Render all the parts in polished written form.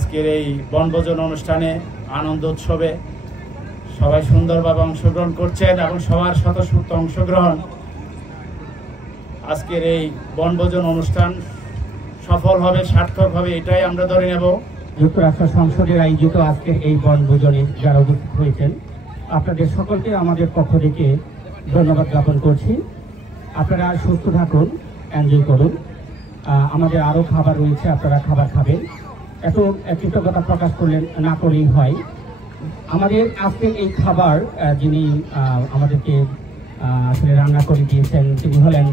আজকের এই বনভোজন অনুষ্ঠানে আনন্দ উৎসবে সবাই সুন্দরভাবে অংশগ্রহণ করছেন এবং সবার স্বতঃস্ফূর্ত অংশগ্রহণ আজকের এই বনভোজন অনুষ্ঠান সফল হবে, সার্থক হবে, এটাই আমরা ধরে নেব। যুক্তরাষ্ট্র সংসদের আয়োজিত আজকের এই বনভোজনে যারা উপস্থিত হয়েছেন আপনাদের সকলকে আমাদের পক্ষ থেকে ধন্যবাদ জ্ঞাপন করছি। আপনারা সুস্থ থাকুন, এনজয় করুন। আমাদের আরও খাবার রয়েছে, আপনারা খাবার খাবেন। এত কৃতজ্ঞতা প্রকাশ করলেন না করলেই হয়। আমাদের আজকের এই খাবার যিনি আমাদেরকে আসলে রান্না করে দিয়েছেন তিনি হলেন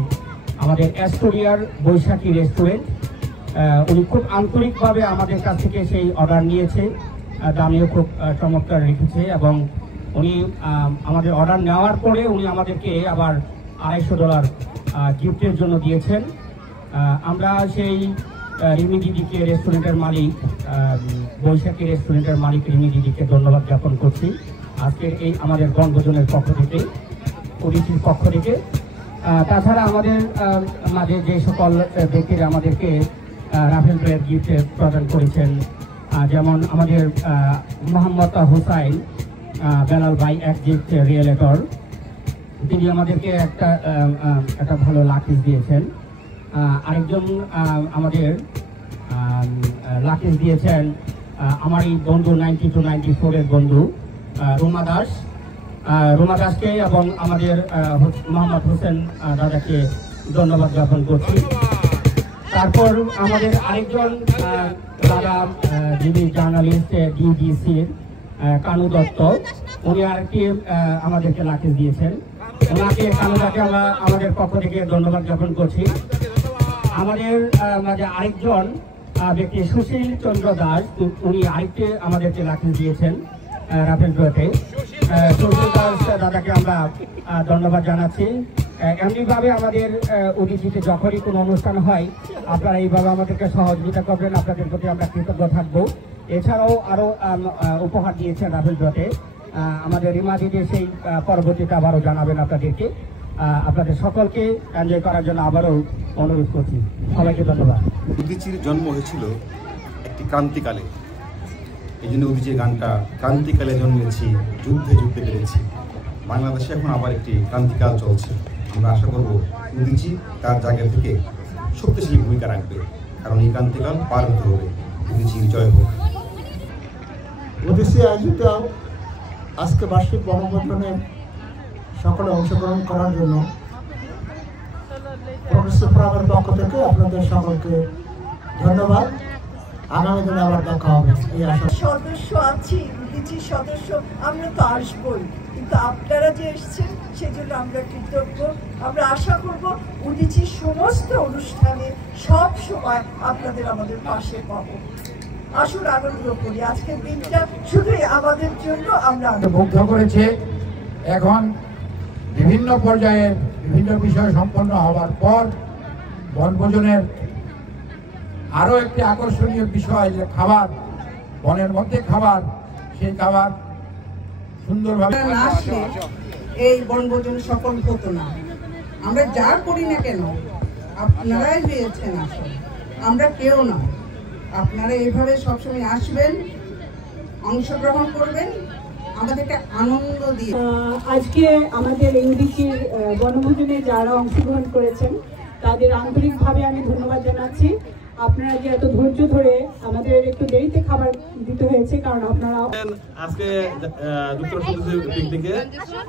আমাদের অ্যাস্টোরিয়ার বৈশাখী রেস্টুরেন্ট। উনি খুব আন্তরিকভাবে আমাদের কাছ থেকে সেই অর্ডার নিয়েছে, দামিও খুব চমৎকার রেখেছে এবং উনি আমাদের অর্ডার নেওয়ার পরে উনি আমাদেরকে আবার $250 গিফটের জন্য দিয়েছেন। আমরা সেই রিমি দিদিকে, রেস্টুরেন্টের মালিক, বৈশাখী রেস্টুরেন্টের মালিক রিমি দিদিকে ধন্যবাদ জ্ঞাপন করছি আজকের এই আমাদের বনভোজনের পক্ষ থেকে, অতিথির পক্ষ থেকে। তাছাড়া আমাদের মাঝে যে সকল ব্যক্তিরা আমাদেরকে রাফেল ড্রয়ের গিফট প্রদান করেছেন, যেমন আমাদের মোহাম্মদ হুসাইন বেলাল ভাই এক্সিট রিয়েলেটর, তিনি আমাদেরকে একটা ভালো লাকিজ দিয়েছেন। আরেকজন আমাদের লাকিজ দিয়েছেন আমার এই বন্ধু 92-94 এর বন্ধু রুমা দাসকে এবং আমাদের মোহাম্মদ হোসেন দাদাকে ধন্যবাদ জ্ঞাপন করছি। তারপর আমাদের আরেকজন দাদা যিনি জার্নালিস্ট ডিবিসির কানু দত্ত, উনি আরেকটি আমাদেরকে লাকিজ দিয়েছেন। ওনাকে কানুদাকে আমরা আমাদের পক্ষ থেকে ধন্যবাদ জ্ঞাপন করছি। আমাদের মাঝে আরেকজন ব্যক্তি সুশীল চন্দ্র দাস, উনি আরেকটি আমাদেরকে লাকিজ দিয়েছেন রাফেল ড্রতে। সুশীল দাস দাদাকে আমরা ধন্যবাদ জানাচ্ছি। এমনিভাবে আমাদের অতিথিতে যখনই কোনো অনুষ্ঠান হয় আপনারা এইভাবে আমাদেরকে সহযোগিতা করবেন, আপনাদের প্রতি আমরা কৃতজ্ঞ থাকবো। এছাড়াও আরও উপহার দিয়েছেন রাফেল ড্রতে আমাদের রিমা দিদি, সেই পরবর্তীতে আবারও জানাবেন আপনাদেরকে। আপনাদের সকলকে এনজয় করার জন্য আবারও অনুরোধ করছি। সবাইকে ধন্যবাদ। উদীচীর জন্ম হয়েছিল একটি ক্রান্তিকালে, এই জন্য উদীচীর গানটা ক্রান্তিকালে জন্মেছি, যুদ্ধে যুদ্ধে পেরেছি। বাংলাদেশে এখন আবার একটি ক্রান্তিকাল চলছে। আমরা আশা করব উদীচী তার জায়গা থেকে শক্তিশালী ভূমিকা রাখবে, কারণ এই ক্রান্তিকাল পার হতে হবে। উদীচীর জয় হোক। উদীচী আয়োজিত আজকে বার্ষিক বনভোজনে সকলে অংশগ্রহণ করার জন্য প্রগ্রেসিভ ফোরামের পক্ষ থেকে আপনাদের সকলকে ধন্যবাদ। আগামী দিনে আবার দেখা হবে এই আশা। সদস্য আছি, উদীচীর সদস্য আমরা তো আসবই, কিন্তু আপনারা যে এসেছেন সেজন্য আমরা কৃতজ্ঞ। আমরা আশা করব উদীচীর সমস্ত অনুষ্ঠানে সব সময় আপনাদের আমাদের পাশে পাবো। আসুন আনন্দ করি, আজকের দিনটা শুধুই আমাদের জন্য। আমরা মুগ্ধ করেছে। এখন বিভিন্ন পর্যায়ে বিভিন্ন বিষয় সম্পন্ন হওয়ার পর বনভোজনের আরও একটি আকর্ষণীয় বিষয় যে খাবার, বনের মধ্যে খাবার, সেই খাবার সুন্দরভাবে না আসলে এই বনভোজন সফল হতো না। আমরা যা করি না কেন আপনারাই হয়েছেন আসলে, আমরা কেউ না। আপনারা এইভাবে সবসময় আসবেন, অংশগ্রহণ করবেন, আমাদেরকে আনন্দ দিয়ে। আজকে আমাদের এই উদীচীর বনভোজনে যারা অংশগ্রহণ করেছেন তাদের আন্তরিকভাবে আমি ধন্যবাদ জানাচ্ছি। আপনারা যে এত ধৈর্য ধরে আমাদের একটু দেরিতে খাবার দিতে হয়েছে, কারণ আপনারা আজকে যুক্তরাষ্ট্র পিকনিকে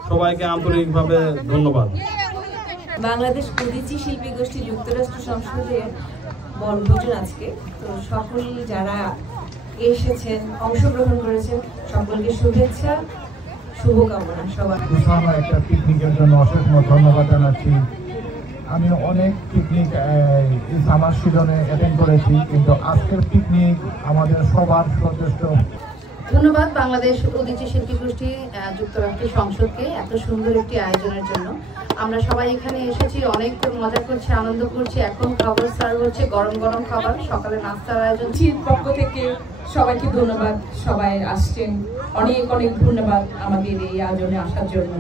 সবাইকে আন্তরিকভাবে ধন্যবাদ। বাংলাদেশ উদীচী শিল্পী গোষ্ঠী যুক্তরাষ্ট্র সংসদের বনভোজন আজকে, তো সকল যারা এসেছেন, অংশগ্রহণ করেছেন, সকলকে শুভেচ্ছা, শুভকামনা। সবার একটা পিকনিকের জন্য অসংখ্য ধন্যবাদ জানাচ্ছি। আমি অনেক পিকনিক এই সামার সিজনে অ্যাটেন্ড করেছি, কিন্তু আজকের পিকনিক আমাদের সবার সচেষ্ট। ধন্যবাদ বাংলাদেশ উদীচী শিল্পী গোষ্ঠী যুক্তরাষ্ট্র সংসদকে এত সুন্দর একটি আয়োজনের জন্য। আমরা সবাই এখানে এসেছি, অনেক মজা করছি, আনন্দ করছি। এখন খাবার সার্ভ হচ্ছে, গরম গরম খাবার, সকালে নাস্তার আয়োজন। পক্ষ থেকে সবাইকে ধন্যবাদ, সবাই আসছেন, অনেক অনেক ধন্যবাদ আমাদের এই আয়োজনে আসার জন্য।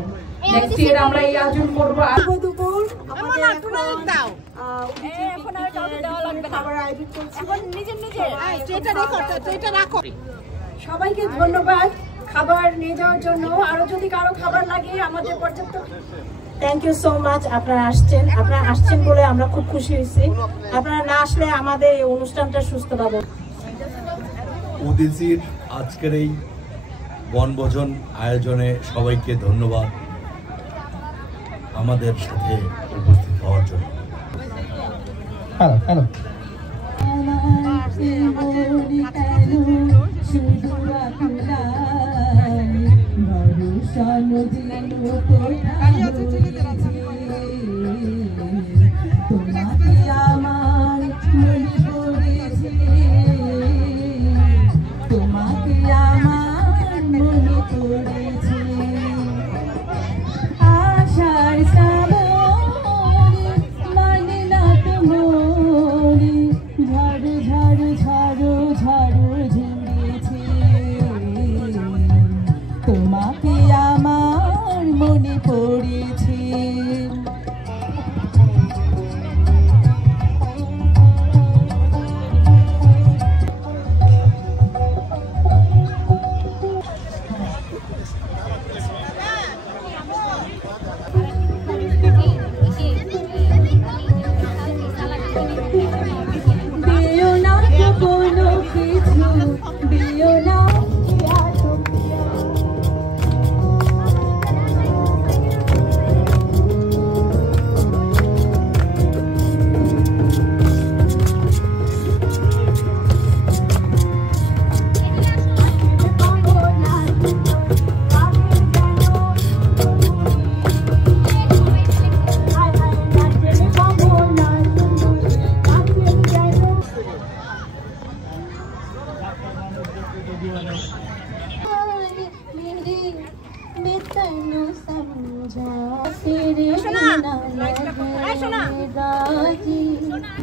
নেক্সট ইয়ার আমরা এই আয়োজন করবো। দুপুর আমাদের খাবার এডিট করছি সবাইকে ধন্যবাদ খাবার নিয়ে যাওয়ার জন্য। আরো যদি কারো খাবার লাগে আমাদের পর্যাপ্ত। Thank you so much. আপনারা আসছেন বলে আমরা খুব খুশি হয়েছি। আপনারা না আসলে আমাদের এই অনুষ্ঠানটা সুস্থ পাবে। উদীচীর আজকের এই বনভোজন আয়োজনে সবাইকে ধন্যবাদ আমাদের সাথে উপস্থিত হওয়ার জন্য। হ্যালো তোমাকে আমার মনে পড়েছে, তোমাকে আমার মনে পড়েছে। আশার শ্রাবণে মানে না তোমরে, ঝাড়ু ঝাড়ু ঝাড়ু ঝাড়ু ঝেড়েছে। তোমাকে আমার মনে পড়েছে। দিও না কোনো কিছু, দিও না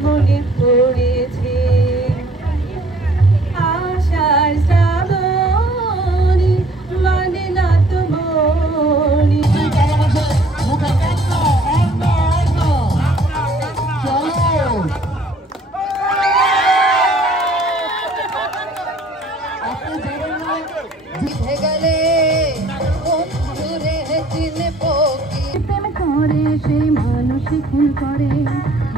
মনে পড়েছে। আশার শ্রাবণে মানে না তোমরে। প্রেম করে সেই মানুষ খুন করে,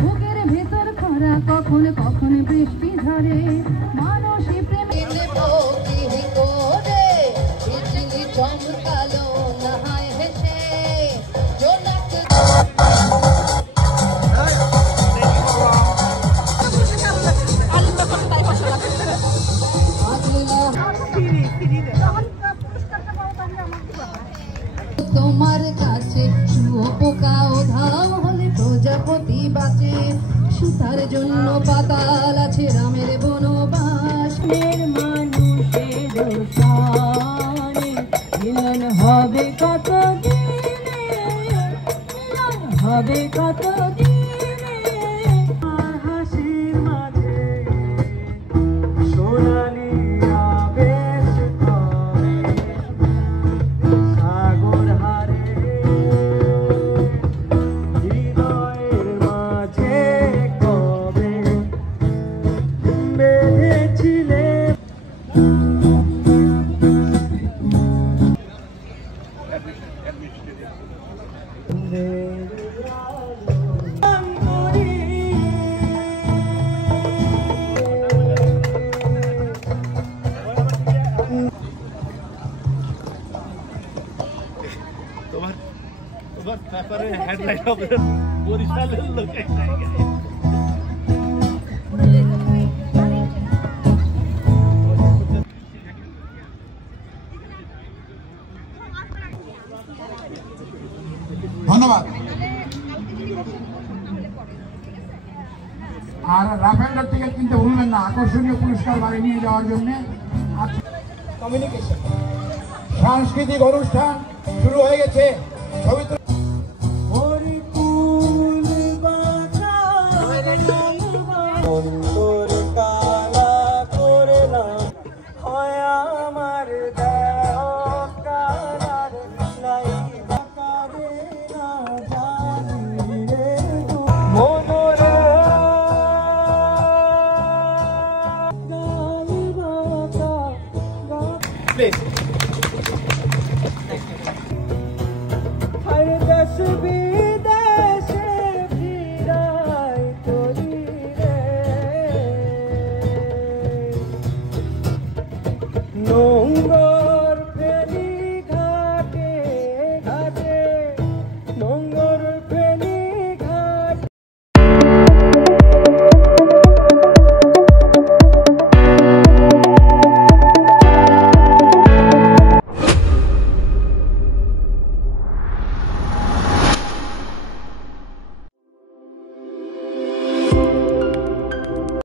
বুকের ভেতর খরা কখন কখন বৃষ্টি ঝরে। মানসী প্রেম চমকালো না হয় হেসে তোমার কাছে শুয়োপোকাও ধাও হলে প্রজাপতি বাঁচে। সুতার জন্য পাতাল আছে রামের বনবাস। মানুষের সানে মিলন হবে কত দিনে, মিলন হবে কত দিনে। হাসির মাঝে সোনালি আবেশ করে সাগর হারে হৃদয়ের মাঝে কবে বেঁধেছিলে। তোমার পেপারে হেডলাইন হবে বরিশালের লোকে। ধন্যবাদ। আর রাফেলডার টিকিট কিনতে ভুলবেন না, আকর্ষণীয় পুরস্কার বাড়ি নিয়ে যাওয়ার জন্য। কমিউনিকেশন সাংস্কৃতিক অনুষ্ঠান শুরু হয়ে গেছে। ছবি